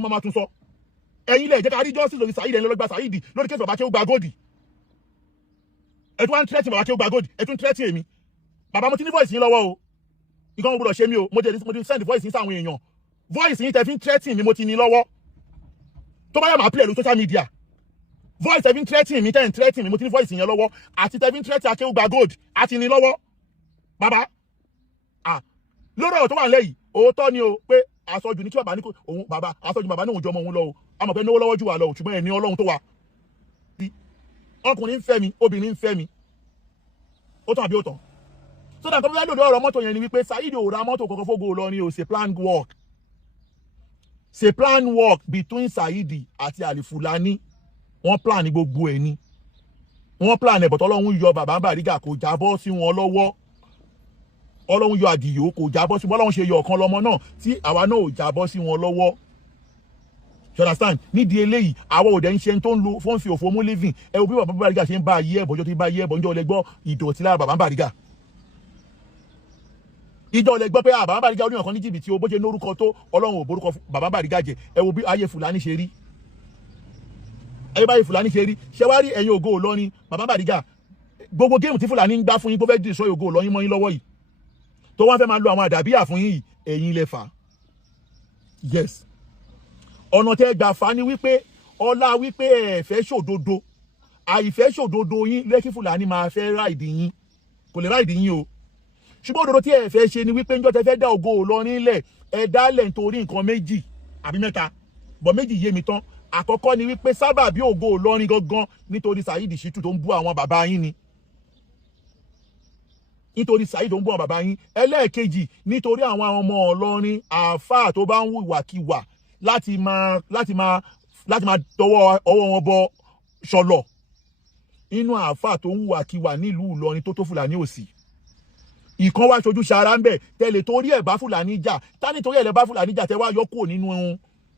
mo máa tún sọ ẹ̀yin lẹ jẹ́ ká rí justice lórí Saheed ẹni ló gba Saheed lórí case bàbá kí ó gba gold ẹ tún wá ń threaten bàbá kí ó gba gold ẹ tún threaten èmi bàbá mo ti ní voice yín lọ́wọ́ o nǹkan mo gbọ́dọ̀ ṣe mí o mo ti send voice yín sáwọn èèyàn voice yín tẹ́ fi ń threaten mi mo ti ní lọ́wọ́ tó bá yá máa play lórí social media voice tẹ́ fi ń threaten mi tẹ́ ń threaten mi mo ti ní voice yẹn lọ́wọ́ àti tẹ́ fi ń threaten akéwù gba gold àti ní lọ́wọ́ bàbá lórí ọ̀rọ̀ tó wà lẹ́yìn òótọ́ ni o pé àsọjù ní kí bàbá ní kò òun bàbá àsọjù bàbá ní òun jọmọ òun lọ o àmọ́ pé náwó lọ́wọ́ jù wà lọ ṣùgbọ́n ẹni Ọlọ́run tó wà ọkùnrin ń fẹ́ mi obìnrin ń fẹ́ mi ó tán àbí ó tán so that kọ́bí lórí ọ̀rọ̀ mọ́tò yẹn ni wípé Saheed ò ra mọ́tò kọ́kọ́ fógo Ìlọrin o c'est plan work between Saheed àti Alifulani wọ́n plan ní gbogbo ẹ̀ ni wọ́n plan ẹ̀ bọ̀tọ́ Ọlọ́run yọ bàbá Bariga kò jábọ́ sí wọn lọ́wọ́ Ọlọ́run yọ Àdìyó kò jábọ́ sí wọn Ọlọ́run ṣe yọ ọ̀kan lọ́mọ náà tí àwa náà ò jábọ́ sí wọn lọ́wọ́ you understand nídìí eléyìí àwọn òde ń ṣe tó ń lo fọ́n fi òfò mú living ẹ wo bí bàbá Bariga ṣe ń bá ayé ẹ̀bọ̀jọ́ tó bá ayé ẹ̀bọ̀ ǹjọ́ lẹ́gbọ́ ìdọ̀tí lára bàbá Bariga ìjọ lẹ́gbọ́ pé bàbá Bariga oníyàn kan ní jìbìtì o bó ṣe lórúkọ tó Ọlọ́run ò borúkọ bàbá Bariga jẹ ẹ wo bí ayé Fúlàní ṣe rí ayé báyìí Fúlàní ṣe rí ṣé wá rí ẹ̀yin Ògo Ìlọrin bàbá Bariga gbogbo géèmù tí Fúlàní ń gbá fún yín kó fẹ́ destroy Ògo Ìlọrin mọ́ yín lọ́wọ́ yìí tó wọ́n fẹ́ máa lo àwọn àdàbíyà fún yín ẹ̀yin lẹ fà yes ọ̀nà tẹ́ gbà fà ní wípé ọlá wípé ẹ fẹ́ ṣòdodo àìfẹ́ ṣòdodo yín lẹ́kí Fúlàní máa fẹ́ ráìdì yín kò lè ráìdì yín o ṣùgbọ́n òdodo tí ẹ fẹ́ ṣe ni wípé ńjọ́ tẹ́ fẹ́ dá Ògo Ìlọrin lẹ̀ ẹ dálẹ̀ nítorí nǹkan méjì àbí mẹ́ta bọ̀ méjì yé mi tán àkọ́kọ́ ni wípé sábà bí Ògo Ìlọrin gangan nítorí Saheed Shittu tó ń bú àwọn bàbá yín ni nítorí Saheed tó ń bú àwọn bàbá yín ẹlẹ́ẹ̀kejì nítorí àwọn ọmọ Ìlọrin àáfàá tó bá ń wùwàkiwà láti máa tọwọ́ ọwọ́ wọn bọ ṣọlọ inú àáfàá tó ń wùwàkiwà nílùú Ìlọrin tó Fúlàní òsì ìkan wá ṣojú ṣara ń bẹ tẹ́lẹ̀ torí ẹ̀ bá Fúlàní jà tá nítorí ẹ̀ lẹ́ bá Fúlàní jà tẹ́ wá yọ kúrò nínú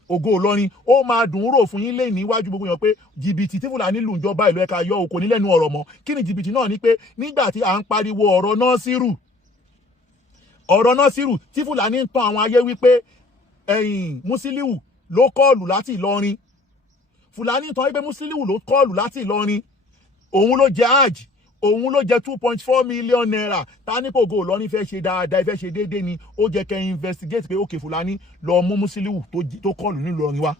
Ògo Ìlọrin ó máa dùn ún rò fún yín lé níwájú gbogbo yàn pé jìbìtì tí Fúlàní lù ń jọba ìlú ẹ̀ka yọ òkò nílẹ̀nu ọ̀rọ̀ mọ́ kí ni jìbìtì náà ni pé nígbà tí à ń pariwo ọ̀rọ̀ Násírù tí Fúlàní ń tan àwọn ayé wípé Musiliu ló kọ́ọ̀lù láti Ìlọrin Fúlàní ń tan wípé Musiliu ló kọ́ọ̀lù láti Ìlọrin òun ló jẹ hajj òun ló jẹ 2.4 million naira ta ní kò Ògo Ìlọrin fẹ́ ṣe dáadáa fẹ́ ṣe déédéé ni ó jẹ́ kẹ́ investigate pé òkè Fúlàní lọ mú Musiliu tó kọ́ọ̀lù ní Ìlọrin wá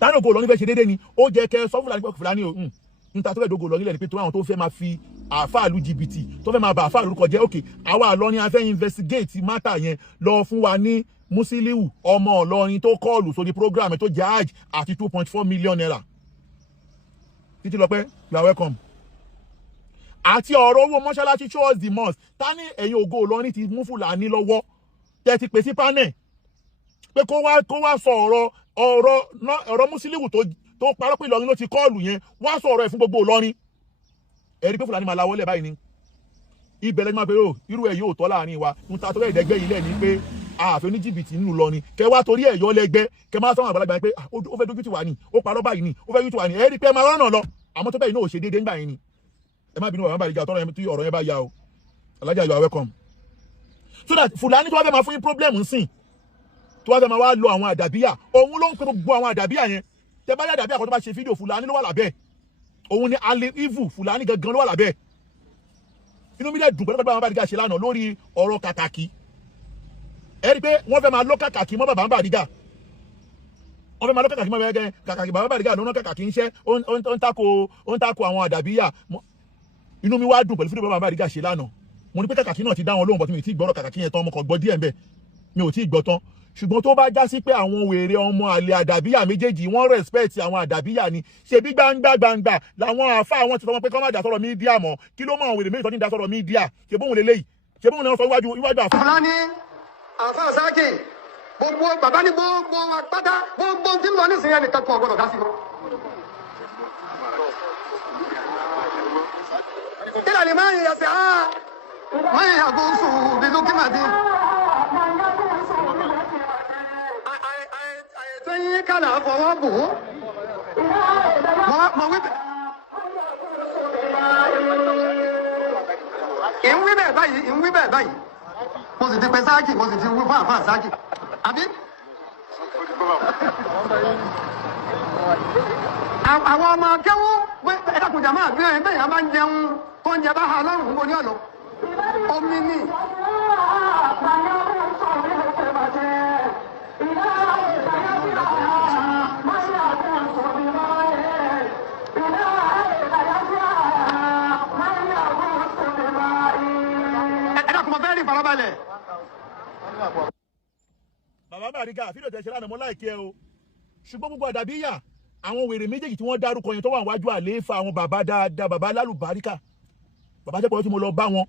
ta ní Ògo Ìlọrin fẹ́ ṣe déédéé ni ó jẹ́ kẹ́ sọ Fúlàní pé Fúlàní o níta tó fẹ́ dógo Ìlọrin lẹ́ni pé tó àwọn tó fẹ́ máa fi àáfàá lu jìbìtì tó fẹ́ máa bà àáfàá lórúkọ jẹ́ òkè àwa Ìlọrin a fẹ́ investigate matter yẹn lọ fún wa ní Musiliu ọmọ Ìlọrin tó kọ́ọ̀lù sórí program tó jẹ́ hajj àti 2.4 million naira títí lọ pé you are welcome àti ọ̀rọ̀ owó mọ́ṣáláṣí show us the mosque ta ní ẹ̀yin Ògo Ìlọrin ti mú Fúlàní lọ́wọ́ tẹ́ ti pè sí panel pé kó wá sọ ọ̀rọ̀ Musiliu tó parọ́ pé Ìlọrin ló ti kọ́ọ̀lù yẹn wá sọ ọ̀rọ̀ ẹ̀ fún gbogbo Ìlọrin ẹ̀rí pé Fúlàní máa lawọ́lẹ̀ báyìí ni ibẹ̀ lẹ́gbẹ́ máa bẹ̀rẹ̀ o irú ẹ̀ yóò tọ́ láàrin wa ń ta tó rẹ̀ ìdẹ́gbẹ́ yìí lẹ̀ ní pé ààfin oníjìbìtì nínú Ìlọrin kẹ wá torí ẹ̀yọ́ lẹ́gbẹ́ kẹ máa sọ́wọ́n àgbàlagbà pé ó fẹ́ dójú tì wá ní ó parọ́ báyìí ní ó fẹ́ dójú tì wá ní ẹ̀rí pé ẹ máa rọ́nà lọ àmọ́ tó bẹ́ẹ̀ náà ò ṣe déédéé ńgbà yẹn ni ẹ má bínú ọ̀rọ̀ Bariga tọ́rọ̀ yẹn tí ọ̀rọ̀ yẹn bá ya o Alájà you are welcome so that Fúlàní tó wá fẹ́ máa fún yín problem ń sìn tó wá fẹ́ máa wá lo àwọn àdàbíyà òun ló ń pe gbogbo àwọn àdàbíyà yẹn tẹ bá yá àdàbíyà kan tó bá ṣe fídíò Fúlàní ló wà lábẹ́ òun ni alivu Fúlàní gangan ló wà lábẹ́ inú mi dẹ̀ dùn pẹ̀lú pẹ̀lú àwọn Bariga ṣe lánàá lórí ọ̀rọ̀ kàkàkí ẹ rí pé wọ́n fẹ́ máa lọ kàkàkí mọ́ bàbá Bariga wọ́n fẹ́ máa lọ kàkàkí mọ́ bàbá kàkàkí bàbá Bariga ló ná kàkàkí ń ṣẹ́ ó ń tako àwọn àdàbíyà inú mi wá dùn pẹ̀lú fídíò bàbá Bariga ṣe lánàá mo ní pé kàkàkí náà ti dá wọn lóhùn bọ́ tí mi ò tí ì gbọ́rọ̀ kàkàkí yẹn tán mo kàn gbọ́ díẹ̀ ń bẹ̀ mi ò tí ì gbọ́ tán ṣùgbọ́n tó bá já sí pé àwọn wèrè ọmọ àlè àdàbíyà méjèèjì wọ́n respect àwọn àdàbíyà ni ṣebí gbangba làwọn àáfà àwọn ti sọ pé kọ́ má dá sọ̀rọ̀ mídíà mọ́ kí ló mọ̀ àwọn wèrè méjì tó ní dá sọ̀rọ̀ mídíà ṣe bóun lélẹ́yìí ṣe bóun náà sọ iwájú àfà. Fúlàní àfà sáàkì gbogbo bàbá ní gbogbo àpáta gbogbo tí ń lọ nísìnyẹn nìkan kan ọgbọ́dọ̀ dá sí wọn. kí làlẹ́ máa ń yẹ wọ́n yẹ àgóńsù bínú kí màdí. àyẹ̀tẹ́yìn kàlà fọwọ́ bò ó. mọ̀ wípé. ìwí bẹ́ẹ̀ báyìí mo sì ti pe sáàkì mo sì ti wí fún àfáà sáàkì àbí àwọn ọmọ akẹ́wọ́ ẹ̀dàkùnjà máa gbé ẹ̀ bẹ́ẹ̀ yà máa ń jẹun tó ń jẹ bá ha lọ́rùn fún bóní ọ̀nà omi ní. ẹ̀dàkùnmọ̀ fẹ́ẹ́ rí farabalẹ̀. bàbá Bariga fídíò tẹ̀ ṣe lánàá mo láìkí ẹ o ṣùgbọ́n gbogbo àdàbí yà àwọn wèrè méjèèjì tí wọ́n dárúkọ yẹn tó wà wájú àlééfà àwọn bàbá dáadáa bàbá lálùbáríkà bàbá jẹ́ pọ̀ tí mo lọ bá wọn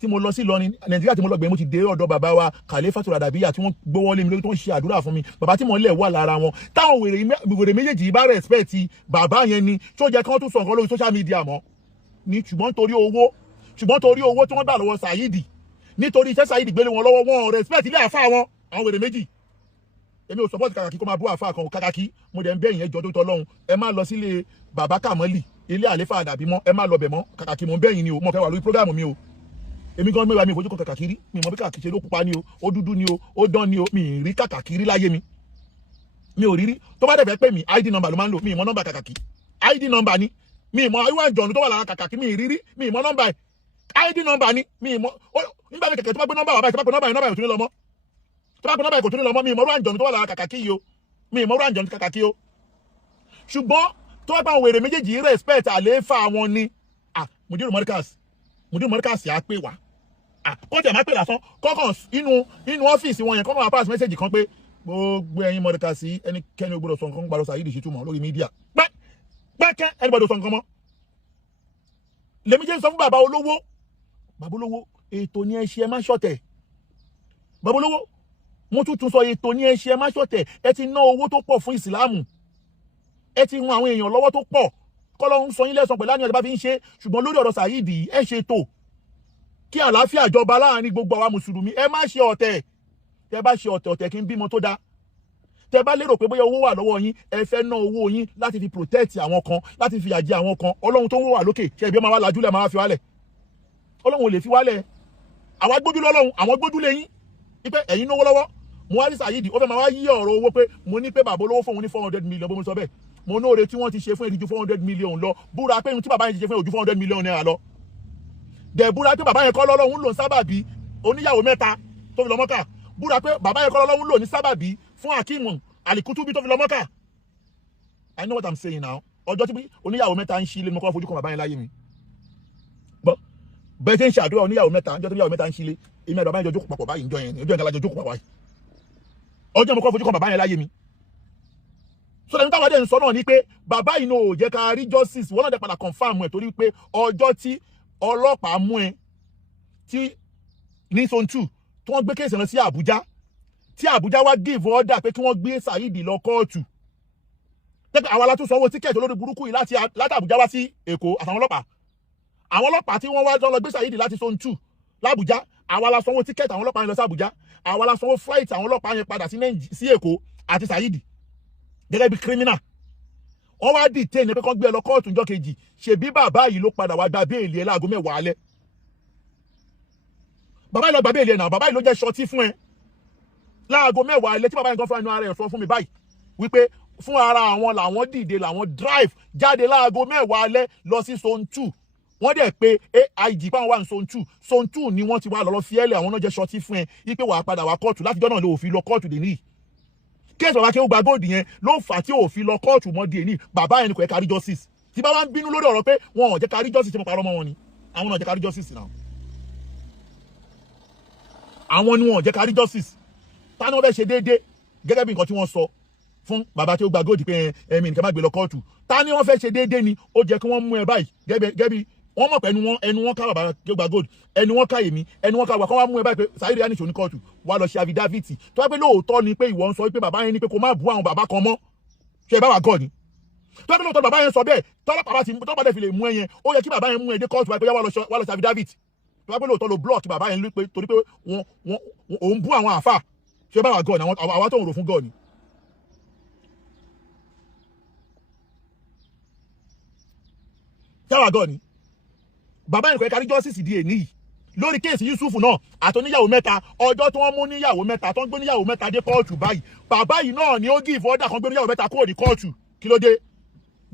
tí mo lọ sí Ìlọrin Nàìjíríà tí mo lọ gbẹ̀yìn mo ti dé ọ̀dọ̀ bàbá wa Khalifatul Adabiya tí wọ́n gbówó lé mi lórí tó ń ṣe àdúrà fún mi bàbá tí mo lẹ̀ wà lára wọn táwọn wèrè méjèèjì bá respect bàbá yẹn ni tó jẹ́ kí wọ́n tún sọ nǹkan lórí social media mọ́ ni ṣùgbọ́n torí owó tí wọ́n gbà lọ́wọ́ Saidi nítorí iṣẹ́ Saidi gbélé wọn lọ́wọ́ wọn respect ilé àfa wọn àwọn wèrè méjì èmi ò support kàkàkí kó máa bú àfa kan kàkàkí mo dẹ̀ ń bẹ̀yìn ẹjọ́ tó tọ́lọ́hun ẹ má lọ sílé bàbá Kàmọ́lì ilé àléfà àdàbí mọ́ ẹ má lọ bẹ̀ mọ́ kàkàkí mo ń bẹ̀yìn ni o mo fẹ́ wà lórí program mi o èmi gan mẹ́wàá mi ìfojú kan kàkàkí rí mi mọ̀ bí kàkàkí ṣe ló pupa ni o ó dúdú ni o ó dán ni o mi ì rí kàkàkí rí láyé mi ò rí rí tó bá dẹ̀ fẹ́ pè mí ID number ló máa ń lò mi ì mọ̀ nọ́mbà kàkàkí ID number ni mi ì mọ̀ ìwà ìjọ̀nù tó wà lára kàkàkí mi ì rí rí mi ì mọ̀ nọ́mbà ID number ni mi ì mọ̀ nígbà mi kẹ̀kẹ́ tó bá gbé nọ́mbà wà báyìí tó bá gbé nọ́mbà yẹn ò tún ní lọ mọ́ tó bá gbé nọ́mbà yẹn kò tún ní lọ mọ́ mi ì mọ̀ ìwà ìjọ̀nù tó wà lára kàkàkí yìí o mi ìmọ̀ràn àjọ ní kàkàkí o ṣùgbọ́n tó bá àwọn wèrè méjèèjì respect àlééfà wọn ni Mudiru Markaz á pè wá kọ́ńtẹ̀ má pè lásán kọ́kàn inú ọ́fíìsì wọn yẹn kọ́kàn wá pass message kan pé gbogbo ẹ̀yin Markaz ẹnikẹ́ni ó gbọ́dọ̀ sọ nǹkan gbàdọ̀ Saidi Shittu mọ́ lórí mídíà pẹ́kẹ́ ẹni gbọ́dọ̀ sọ nǹkan mọ́ lèmi jẹ́ sọ fún bàbá olówó ètò ni ẹ ṣe ẹ má ṣọ̀tẹ̀ bàbá olówó mo tún sọ ètò ní ẹṣẹ má ṣọ̀tẹ̀ ẹ ti ná owó tó pọ̀ fún ìsìláàmù ẹ ti ran àwọn èèyàn lọ́wọ́ tó pọ̀ kọ́lọ́run sọ yín lẹ́san pẹ̀lú àníyàn bá fi ń ṣe ṣùgbọ́n lórí ọ̀rọ̀ Saidi ẹ ṣe tó kí àlàáfíà jọba láàrin gbogbo àwa mùsùlùmí ẹ má ṣe ọ̀tẹ̀ tẹ bá ṣe ọ̀tẹ̀ kí n bímọ tó dá tẹ bá lérò pé bóyá owó wà lọ́wọ́ yín ẹ fẹ́ ná owó yín láti fi protect àwọn kan láti fi àjẹ àwọn kan Ọlọ́run tó ń wà lókè ṣe ìbí ọmọ wa lajúlẹ̀ máa fi wálẹ̀ Ọlọ́run ò lè fi wálẹ̀ àwa gbójúlé Ọlọ́run àwọn gbójúlé yín wípé ẹ̀yin náwó lọ́wọ́ mo wá ní Saidi ó fẹ́ máa wá yí ọ̀rọ̀ owó pé mo ní pé bàbá olówó fún òun ní 400 million bó mo sọ bẹ́ẹ̀ mo ní oore tí wọ́n ti ṣe fún èdè ju 400 million lọ búra pé ohun tí bàbá yẹn ti ṣe fún ojú 400 million naira lọ dẹ̀ búra pé bàbá yẹn kọ́ lọ́lọ́run lò ní sábàbí oníyàwó mẹ́ta tó fi lọ Mọ́kà búra pé bàbá yẹn kọ́ lọ́lọ́run lò ní sábàbí fún Hakeem Alikutubi tó fi lọ Mọ́kà. I know what I'm saying now ọjọ́ tí oníyàwó mẹ́ta ń ṣílé mo kọ́ fojú kan bàbá yẹn láyé mi bẹ́ẹ̀ tí ń ṣàdúrà oníyàwó mẹ́ta ọjọ́ tí oníyàwó mẹ́ta ń ṣílé èmi àdàbà yẹn jọ jókòó papọ̀ báyìí ìjọ yẹn ìjọba jókòó papọ̀ báyìí ọjọ́ mo kọ́ fojú kan bàbá yẹn láyé mi so lẹ́yìn táwọn adé ń sọ náà ni pé bàbá yìí náà ò jẹ́ ká rí justice wọ́n náà jẹ́ padà confam ẹ̀ torí pé ọjọ́ tí ọlọ́pàá mú ẹ tí ní zone 2 tí wọ́n gbé kéèsì lọ sí Àbújá tí Àbújá wá give order pé kí wọ́n gbé Saidi lọ kóòtù tẹ́pẹ́ àwa la tún sanwó tíkẹ́ẹ̀tì olórí burúkú yìí láti Àbújá wá sí Èkó àtàwọn ọlọ́pàá tí wọ́n wá lọ gbé Saidi láti zone 2 l'Àbújá àwa la sanwó tíkẹ́ẹ̀tì àwọn ọlọ́pàá yẹn lọ sí Àbújá àwa la sanwó flight àwọn ọlọ́pàá yẹn padà sí Èkó àti Saidi gẹ́gẹ́ bí criminal wọ́n wá detain ní pé kán gbé ẹ lọ kóòtù ńjọ́ kejì ṣebí bàbá yìí ló padà wá gba béèlì ẹ láago 10 alẹ́ bàbá yìí lọ gba béèlì ẹ náà bàbá yìí ló jẹ́ ṣọtí fún ẹ láago 10 alẹ́ tí bàbá yìí gan fún ẹnu ara ẹ̀ sọ fún mi báyìí wípé fún ara àwọn làwọn dìde làwọn drive jáde láago 10 alẹ́ lọ sí zone 2 wọ́n dẹ̀ pé AIG pàwọn wà ní zone 2 ni wọ́n ti wá lọ́lọ́ fiẹ́lẹ̀ àwọn náà jẹ́ ṣọtí fún ẹ wípé wàá padà wá kóòtù láti jọ́nà ló fi lọ kóòtù dè níyì kéèsì bàbá kí ó gba góòdì yẹn ló fà tí ò fi lọ kóòtù mọ́ di èní bàbá yẹn kò yẹ kárí justice tí bá wá ń bínú lórí ọ̀rọ̀ pé wọn ò jẹ́ kárí justice tí mo parọ́ mọ́ wọn ni àwọn náà jẹ́ kárí justice náà àwọn ni wọn ò jẹ́ kárí justice táwọn wọ́n fẹ́ ṣe déédéé gẹ́gẹ́ bí nǹkan tí wọ́n sọ fún bàbá tí ó gba góòdì pé ẹ̀mí nìkan má gbé lọ kóòtù táwọn wọ́n fẹ́ ṣe déédéé ni ó jẹ́ kí wọ́n mú ẹ báyìí gẹ́gẹ́ bí wọ́n mọ̀ pé ẹnu wọn ká bàbá tí ó gba góòdì ẹnu wọn ká èmi ẹnu wọn ká wà kán wá mú ẹ báyìí pé Saidi Anish ní kóòtù wá lọ ṣe affidavit tó wá pé lóòótọ́ ni pé ìwọ ń sọ pé bàbá yẹn ní pé kó má bú àwọn bàbá kan mọ́ ṣe ẹ bá wà gọ́ ni tó wá pé lóòótọ́ bàbá yẹn sọ bẹ́ẹ̀ tọ́lọ́pàá dẹ̀ fi lè mú ẹ yẹn ó yẹ kí bàbá yẹn mú ẹ dé kóòtù wá lọ ṣe affidavit tó wá pé lóòótọ́ lo block bàbá yẹn torí pé òun bú àwọn àfà ṣe ẹ bá wà gọ́ ni àwa tó ń rò fún gọ́ ni. táwa gọ́ ni bàbá yẹn kò yẹ kárí justice di èní yìí lórí kéèsì Yusuf náà àtọ́níyàwó mẹ́ta ọjọ́ tí wọ́n mú níyàwó mẹ́ta tó ń gbé níyàwó mẹ́ta dé kóòtù báyìí bàbá yìí náà ni ó give order kan gbé níyàwó mẹ́ta kúrò ní kóòtù kí ló dé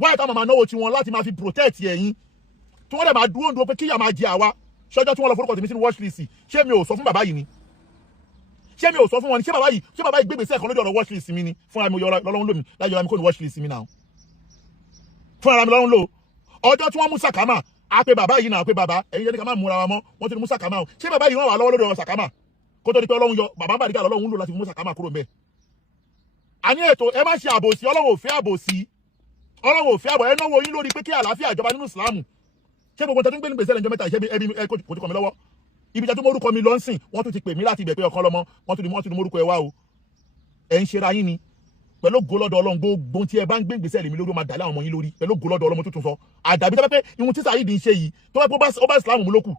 wáyé táwọn máa náwó tiwọn láti máa fi protect ẹ̀yin tí wọ́n dẹ̀ máa dúró pé kíyà máa jẹ àwa ṣọjọ́ tí wọ́n lọ forúkọ tèmi sínú watch list ṣé mi ò sọ fún bàbá yìí ni ṣé mi ò sọ fún wọn ni ṣé bàbá yìí gbégbèsè ẹ̀kan lórí ọ̀rọ̀ watch list mi ni fún ara mi lọ́lọ́run lómi láyé ọ̀rọ̀ mi kò ní watch list mi náà fún ara mi lọ́run lò ọjọ́ tí wọ́n mú sàkámà a pé bàbá yìí náà pé bàbá ẹ̀yin jẹ́ ní ká má múra wa mọ́ wọ́n ti mú sàkámà o ṣé bàbá yìí wọ́n wà lọ́wọ́ lórí ọ̀rọ̀ sàkámà kó tó di pé ọlọ́run yọ bàbá bàdíkà lọ́lọ́run lò láti mú sàkámà kúrò mẹ́. àní ètò ẹ má ṣe àbòsí ọlọ́run ò fẹ́ àbòsí ọlọ́run ò fẹ́ àbọ̀ ẹ náwó yín lórí pé kí àlàáfíà ìjọba nínú ìsìlámù ṣé gbogbo tẹ́tún gbé ní gbèsè lẹ́jọ́ mẹ́ta ìṣẹ́ ẹbí kò ti kọ́ mi lọ́wọ́ ibi tẹ́tún mórúkọ mi lọ́nsìn wọ́n tún ti pè mí láti ibẹ̀ pé Ọ̀kanlọ́mọ wọ́n tún mórúkọ ẹ wá o ẹ̀ ń ṣera yín ni pẹ̀lú gòlọ́dọ̀ ọlọ́run gbogbo tí ẹ bá ń gbé gbèsè lèmi lórí ó máa dà láwọn ọmọ yín lórí pẹ̀lú gòlọ́dọ̀ ọlọ́run tuntun sọ àdàbí tẹ́pẹ́ ihun tí Saheed ń ṣe yìí tó bá pé ó bá ìsìlámù mú lókù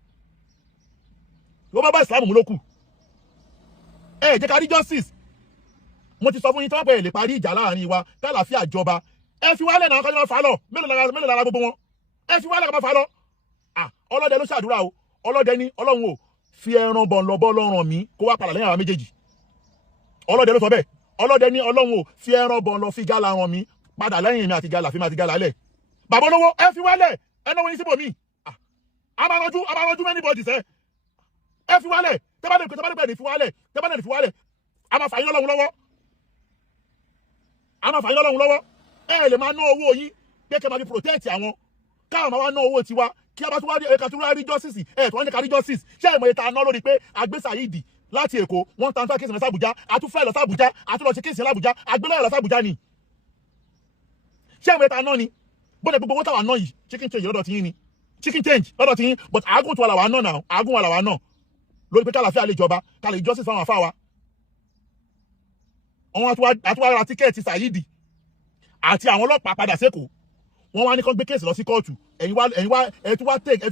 ó bá ìsìlámù mú lókù ẹ jẹ́ ká rí justice mo ti sọ fún yín tí wọ́n pẹ̀ lè parí ìjà láàrin wa kálàáfíà jọba ẹ fi wálẹ̀ náà kọ́jú máa fà lọ mélòó lára gbogbo wọn ẹ fi wálẹ̀ kọ́ máa fà lọ ọlọ́dẹ ló ṣàdúrà o ọlọ́dẹ ní ọlọ́run o fi ẹran bọ̀ lọ́bọ́ lọ́rùn mi kó wá padà lẹ́yìn àwọn méjèèjì ọlọ́dẹ ló sọ bẹ́ẹ̀ ọlọ́dẹ ní ọlọ́run o fi ẹran bọ̀ lọ fi gálà ràn mí padà lẹ́yìn mi àti gálà fi máa ti gálà lẹ̀ bàbá olówó ẹ fi wálẹ̀ ẹ náwó yín síbòmí amáranjú mẹ́ni bọ́ọ̀dì sẹ́ ẹ fi wálẹ̀ tẹ́bánẹ̀ fi wálẹ̀ a máa fà yín lọ́lọ́run lọ́wọ́ ẹ lè máa ná owó yín pé kẹ́ máa fi protect àwọn káwọn máa wá ná owó tiwa kí a bá tún wá ẹ̀ka tún wá rí justice ẹ̀ tó wá ní ká rí justice ṣé ìmọ̀ ìta ná lórí pé àgbé Saheed láti Èkó wọ́n tan fẹ́ kéèsì lọ sí Àbújá àtúfẹ́ lọ sí Àbújá àtúlọ ṣe kéèsì l'Àbújá àgbélẹ̀ lọ sí Àbújá ni ṣé ìmọ̀ ìta ná ni bóde gbogbo owó táwa ná yìí chicken change lọ́dọ̀ tiyín ni chicken change lọ́dọ̀ tiyín but àágùn tó wà làwa náà náà àágùn wà làwa náà lórí pé kálàfíà lè jọba kálẹ̀ justice fáwọn àfáà wa àwọn àtúwá ra tíkẹ́ẹ̀tì Saheed àti àwọn ọlọ́pàá padà sẹ́kọ̀ọ́ wọ́n wá ní kán gbé kéèsì lọ sí kóòtù ẹ̀yin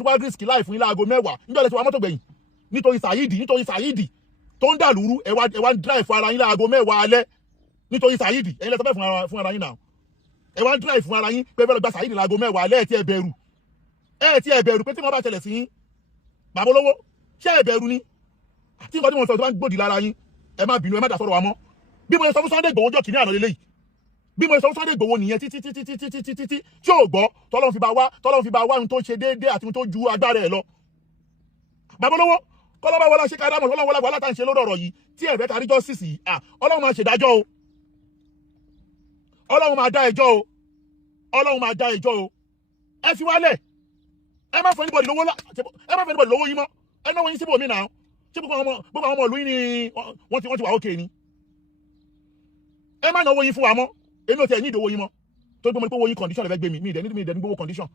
wá risk life fún ilé aago 10 níjọ́ lẹ́tí wa mọ́tò gbẹ̀yìn nítorí Saheed tó ń dàlúrú ẹ wá ń drive fún ara yín láago 10 alẹ́ nítorí Saheed ẹ̀yin lẹ́tọ́ bẹ́ẹ̀ fún ara yín náà ẹ wá ń drive fún ara yín pé fẹ́ lọ gba Saheed láago 10 alẹ́ ẹ̀ tí ẹ bẹ̀rù pé tí wọ́n bá tẹ̀lẹ̀ sí yín bàbá olówó ṣé ẹ bẹ̀rù ni tí nǹkan tí mo sọ tó bá ń gbòdì lára yín ẹ má bínú ẹ má dà sọ̀rọ̀ wa mọ́ bí mo sọ fún Sunday Igboho ọjọ́ kìíní àná lélẹ́yìí bí mo sọ fún Sunday Igboho nìyẹn títí tí ò gbọ́ tọ́lọ́run fi bá wá ohun tó ṣe déédéé àti ohun tó ju agbára ẹ̀ lọ. bàbá olówó kọ́lọ́bà wọlé ṣe kádámọ̀ ọlọ́run wọlé wàhálà tá à ń ṣe lórí ọ̀rọ̀ yìí tí ẹ̀fẹ́ kárí justice yìí ọlọ́run máa ṣèdájọ́ o ọlọ́run máa dá ẹjọ́ o ẹ fi wálẹ̀ ẹ má fẹ́ anybody lówó yín mọ́ ẹ náwó yín síbòmí náà ṣé gbogbo àwọn ọmọ ìlú yín ni wọ́n ti wà ókè ni ẹ má náwó yín fún wa mọ́ èmi ò tẹ̀ ní ìdówó yín mọ́ tó gbé mo ní pé owó yín condition lẹ́fẹ́ gbé mi ìdẹ̀ ní gbówó condition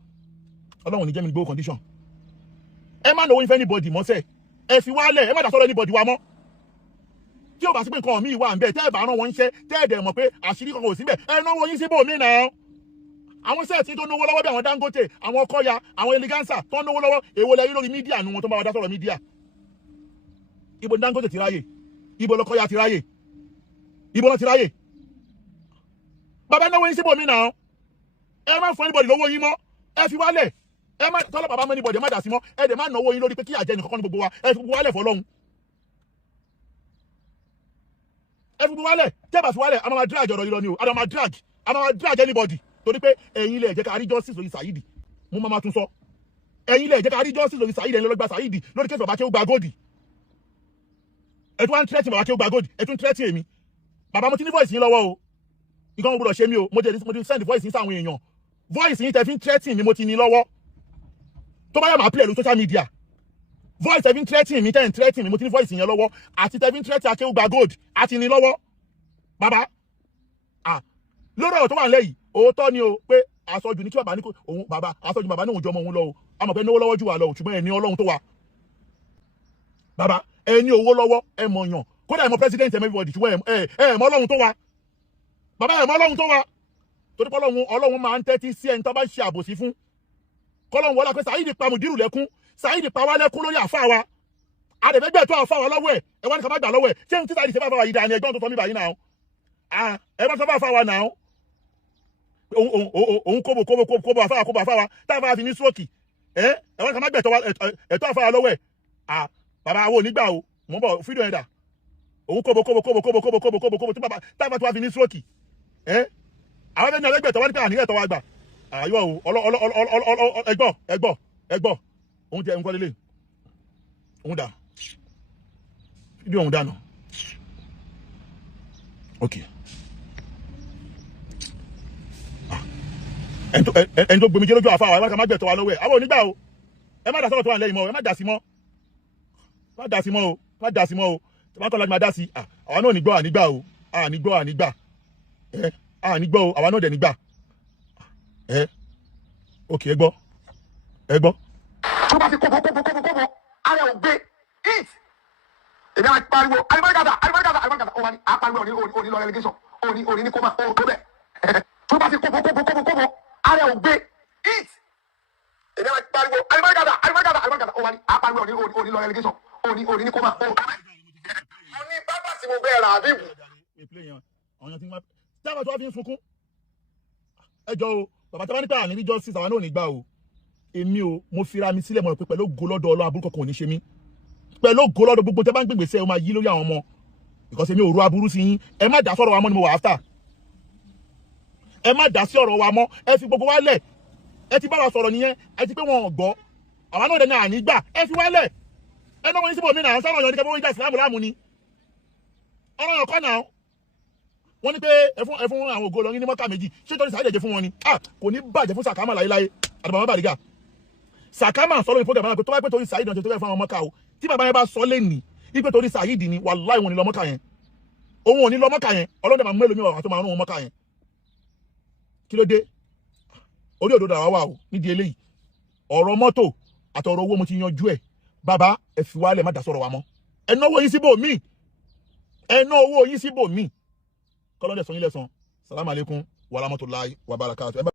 ọlọ́run ní jẹ́ mi ní gbówó condition ẹ má náwó yín fẹ́ anybody mọ́ sẹ́ ẹ fi wálẹ̀ ẹ má dà sọ́rọ̀ anybody wa mọ́ tí ó bá sí pé nǹkan mi wà ń bẹ̀ tẹ́ ẹ bá rán wọn iṣẹ́ tẹ́ ẹ dẹ̀ mọ̀ pé àṣírí kankan ò sí bẹ̀ ẹ náwó yín síbò mí náà àwọn sẹ́ẹ̀tì tó náwó lọ́wọ́ bí àwọn Dangote àwọn Kọ́ya àwọn Eleganza tó náwó lọ́wọ́ èwo lẹ́yìn lórí mídíà nu wọn tó bá wa dá sọ̀rọ̀ mídíà ibo ni Dangote ti ráyè ibo lọ Kọ́ya ti ráyè ibo lọ ti ráyè bàbá náwó yín síbò mí náà ẹ má fún anybody lówó yín mọ́ ẹ fi wálẹ̀ ẹ má tọ́lọ̀ bàbá mọ́ anybody ẹ má dà sí mọ́ ẹ dẹ̀ má náwó yín lórí pé kí àjẹ́ nìkan ní gbogbo wa ẹ fi gbogbo wálẹ̀ fọlọ́hun ẹ fi gbogbo wálẹ̀ tẹ́ bá fi wálẹ̀ a máa drag ọ̀rọ̀ yìí lọ ni o a máa drag anybody torí pé ẹ̀yin ilẹ̀ jẹ́ ká rí justice lórí Saheed mo máa tún sọ ẹ̀yin ilẹ̀ jẹ́ ká rí justice lórí Saheed ẹ̀yin lọ́gbà Saheed lórí kéèsì bàbá kéwù gba góòdì ẹ tún wá ń tírẹ́tì bàbá kéwù gba góòdì ẹ tún tírẹ́tì èmi bàbá mo ti ní voice yín lọ́wọ́ o ìkan gbọ́dọ̀ ṣe mí o mo ti send voice yín sáwọn èèyàn voice yín tẹ́ fi ń threaten mi mo ti ní lọ́wọ́ tó bá yà máa play lórí social media voice tẹ́ fi ń threaten mi tẹ́ ń threaten mi mo ti ní voice yẹn lọ́wọ́ àti tẹ́ fi ń threaten akéwù gba gold àti ní lọ́wọ́ bàbá lórí ọ̀rọ̀ tó wà lẹ́yìn òótọ́ ni o pé àsọjù ní kí bàbá ní òun bàbá àsọjù bàbá ní òun jọmọ òun lọ o àmọ̀ pé náwó lọ́wọ́ jù wà lọ ṣùgbọ́n ẹ ní Ọlọ́run tó wà bàbá ẹ ní owó lọ́wọ́ ẹ mọ̀ yàn kódà ẹ mọ̀ president everybody ṣùgbọ́n ẹ mọ̀ Ọlọ́run tó wà bàbá ẹ̀ mọ́ Ọlọ́run tó wà torí Ọlọ́run máa ń tẹ́tí sí ẹni tó bá ṣe àbòsí fún kọ́lọ́run wọlé pé Saheed pa Mudiru lẹ́kún Saheed pa wá lẹ́kún lórí àfáà wa àdèmẹ́gbẹ́ tó àfáà wa lọ́wọ́ ẹ̀ ẹ wá ní ká má gbà lọ́wọ́ ẹ̀ ṣé n tí Saheed ṣe bá fáwa yìí dáa ni ẹgbọ́n tó tọ́ mi báyìí náà ẹ bá tó bá fáwa náà òun kóbò àfáà tá a fáwa fi ní stroke ẹ wá ní ká má gbẹ̀tọ́ ẹ̀tọ́ àfáà lọ́wọ́ ẹ̀ bàbá àwọn onígbà o mo ń bọ̀ fídíò yẹn dà òun kóbo tí bàbá tábà tó wà fi ní stroke àwọn ẹni ẹlẹgbẹ̀tọ̀ wá ní pé àníyàn tó wá gbà àyọ̀ o ẹgbọ́ òun jẹ́ nǹkan lélẹ̀ òun dà fídíò òun dànù ok ẹni tó gbomi jẹ́ lójú àfa àwọn ẹ̀ka má gbẹ̀tọ̀ wá lọ́wọ́ ẹ̀ àwọn onígbà o ẹ má dà sọ́rọ̀ tó wà lẹ́yìn mọ́ ẹ má dà sí mọ́ o tí wọ́n kọ́ láti máa dá sí àwọn náà nígbọ́ ànígbà o ànígbọ́ o àwọn náà dẹ̀ nígbà ok ẹ gbọ́. tó bá ti kókó ara ò gbé it èmi àwọn pariwo alimọ́ríkàtà ó wà ní apariwo òní lọ relegation òní ní kó máa tó bẹ̀ tó bá ti kókó ara ò gbé it èmi àwọn pariwo alimọ́ríkàtà ó wà ní apariwo òní lọ relegation òní ní kó máa tó bẹ̀ mo ní bábà tí mo bẹ̀rẹ̀ àbíbù. táwọn tó wá fi ń sunkún ẹjọ́ o bàbá tí wọ́n ní pé àní níjọ́ sí àwọn náà ò ní gbà o èmi o mo fira mi sílẹ̀ mọ̀ pé pẹ̀lú ògo lọ́dọ̀ Ọlọ́run aburú kankan ò ní ṣe mí pẹ̀lú ògo lọ́dọ̀ gbogbo tẹ́ bá ń gbègbè sẹ́ o máa yí lórí àwọn ọmọ because èmi ò ru aburú sí yín ẹ má dá sọ̀rọ̀ wa mọ́ ni mo wà after ẹ má dá sí ọ̀rọ̀ wa mọ́ ẹ fi gbogbo wa lẹ̀ ẹ ti bá wa sọ̀rọ̀ nìyẹn ẹ ti pé wọn ò gbọ́ àwọn náà dẹ̀ ní àní gbà ẹ fi wa lẹ̀ ẹ náà wọ́n yín síbò mí náà sọ̀rọ̀ yọ̀ ní kẹ́kẹ́ wọ́n yín ìsìlámù láàmú ni ọ̀rọ̀ yọ̀ kọ́ náà wọ́n ní pé ẹ fún àwọn Ògo Ìlọrin ní mọ́kà méjì ṣé torí sàáyé jẹ́ fún wọn ni kò ní bàjẹ́ fún Sàkámà láyéláyé àdàbàmọ́ bàrígà Sàkámà sọ lórí program náà pé tó bá pẹ́ torí sàáyé ìdánjẹ́ tó fẹ́ fún àwọn mọ́kà o tí bàbá yẹn bá sọ lé ní ipe torí sàáyé ìdí ni wàláì wọn ni lọ mọ́kà yẹn òun ò ní lọ mọ́kà yẹn ọlọ́dẹ máa mélòó mi wà tó máa rún wọn mọ́kà yẹn kí ló dé orí òdòdó àwa wà o nídìí eléyìí ọ̀rọ̀ mọ́tò àtọ̀rọ̀ owó mo ti yanjú ẹ̀ bàbá ẹ fi wálẹ̀ má dá sọ̀rọ̀ wa mọ́ ẹ ná owó yín síbò míì ẹ ná owó yín síbò míì kọ́lọ́dẹ̀ sọ yín lẹ́sàn salamu alaikum wa rahmatulahi wa barakatuh.